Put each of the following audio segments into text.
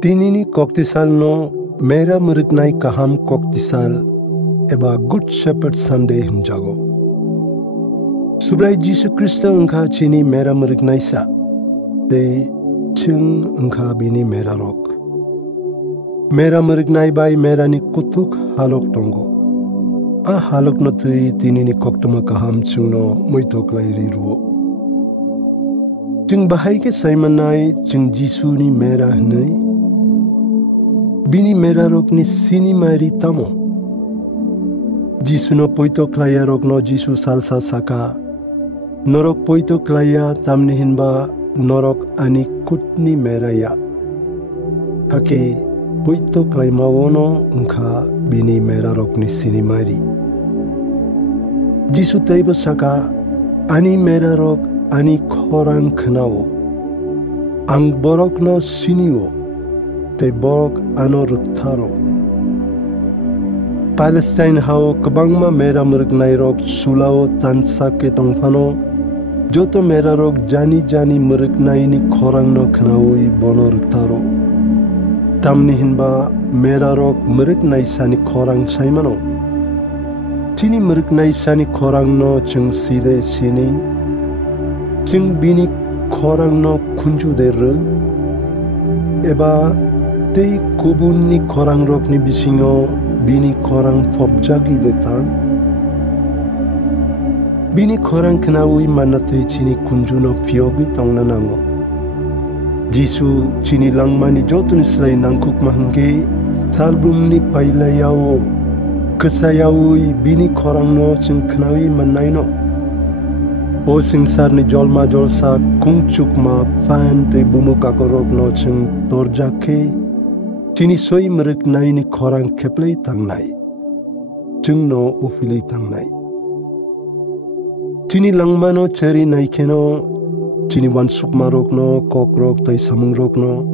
Tinini koktisal no mera muriknai kaham koktisal eba Good Shepherd Sunday hunjago. Subrai Jisu Krista ungka chini mera muriknai sa te chung ungka bini mera rok. Mera muriknai bai mera ni kutuk halok tongo. A halok no tui tinini koktama kaham chung no muitok lairi ruo. Chung bahai ke saimanai chung Jisu ni mera hnai. Bini mera rok ni sini mairi tamo. Jisu no poito klaya rok no Jisu salsa saka. Norok poito klaya tamni hinba norok ani kutni mera ya. Hake poito klay mawono ungka bini mera rok ni sini mairi. Jisu taiba saka ani mera rok ani korang khnao. Ang borok no siniwo. Te borok ano ruktaro. Palestine hao kabangma mera muriknai rok sulao tansa ke tongfano. Joto mera rok jani muriknai ni korang no knaui bono ruktaro. Tamni hinba mera rok muriknai sani korang saimano. Tini muriknai sani korang no chung side sini. Chung bini korang no kunju deru. Eba Tei kubun ni korang rok ni bisingo bini korang popjagi detang. Bini korang kenaui manatui chini kunjuno piogi tong nanango. Jisu chini langmani jotun islay nangkuk mahengge salbum ni pailayao. Kesayaui bini korang no ching kenaui manaino. O singsar ni jolma jolsa kungchuk ma fan te bumuka korok no ching torjake. Chini soi muriknai ni korang keplei tangnai. Chung no ufili tangnai. Chini langmano cheri naikeno. Chini wansuk marok no kokrok tai samung rok no.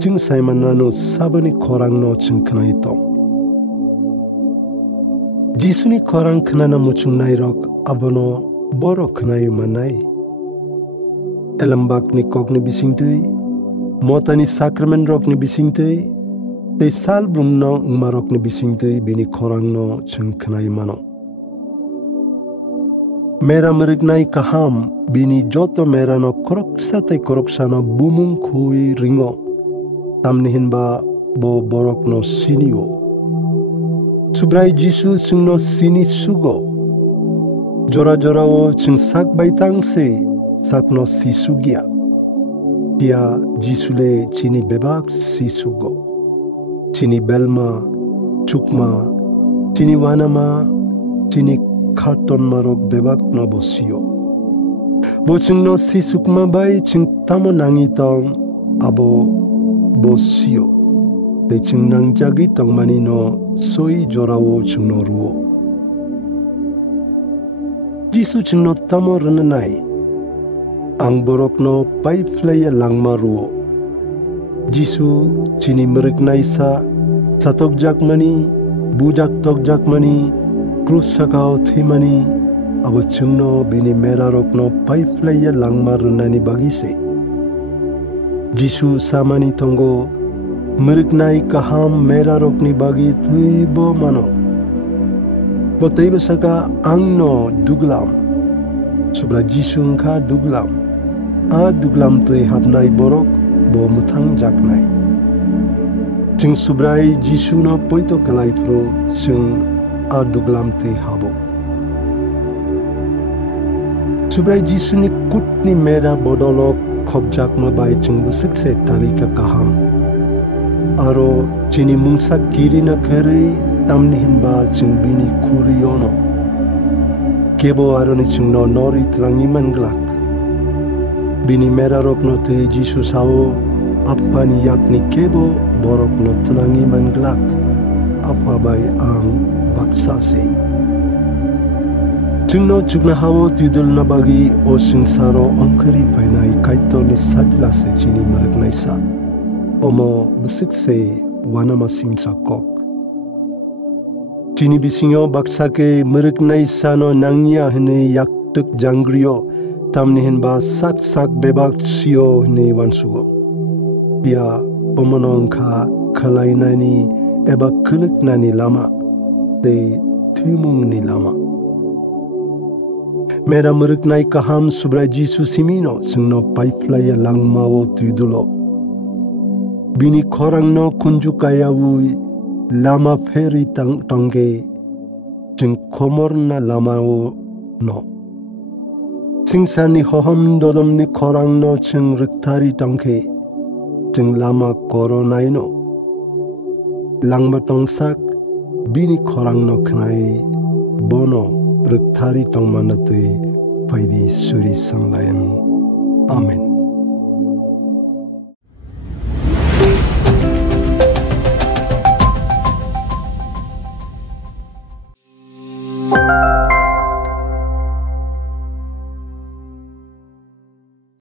Chung saimanano sabani korang no chung kanai tong. Jisuni korang kanana muchung nai rok abono boro kanai manai. Elambak ni kok ni bising tui. Motani sakramen rok ni bising tui. Te salbum no umarok ni bising tui bini korang no chung kanai mano. Mera muriknai kaham bini joto mera no koroksa no bumung kui ringo. Tamni hinba bo borok no siniwo. Subrai Jisu sung no sini sugo. Jora o chung sak baitang se sak no sisugia. Pia Jisule chini bebak sisugo. Chini belma, chukma, chini wanama, chini karton marok bebak no bosio. Bochung no si sukma bai chung tamo nangi tong abo bosio. Te chung nang jagi tong mani no soi jorawo chung no ruo. Jisu chung no tamo renanai. Ang borok no pai flaya langma ruo. Jisu chini muriknai sa satok jakmani, bujak tok jakmani, krus sakao thimani, abo chungno bini mera rokno paiflaya langma runani bagise. Jisu samani tongo muriknai kaham mera rokni bagi tuibo mano. Botaiba saka angno duglam. Subra Jisu ngka duglam. A duglam tui hapnai borok. Bo mutang jaknai. Chung subrai Jisu no poito kalai pro sung aduglam te habo. Subrai Jisu ni kutni mera bodolok khobjak ma bai chung busik se talika kaham. Aro chini mungsa kiri na kari tamni hinba chung bini kuriono. Kebo aro ni chung no nori tlangi manglak. Bini mera rok no te Jisu sao apani yakni kebo borok no telangi manglak apa bai ang baksase. Chungno chukna hawo tidul na bagi o singsaro angkari fainai kaito ni sajla se chini muriknai sa. Omo busik se wanama singsa kok. Chini bisingo baksake muriknai sa no nangya hene yaktuk jangriyo. Tamni hinba sak bebak sio ni wansugo. Pia omonongka kalainani eba keleknani lama te tumungni lama. Mera meruknai kaham subra Jisu simino sungno paiflaya langmawo tuidulo. Bini korangno kunju kayawui lama feri tangge jeng komorna lamawo no. Singsani hohom dodomni korangno jeng rektari tangke jeng lama koronaino. Langba tongsak bini korangno kenai bono rektari tongmanatui paidi suri sanglayan. Amen.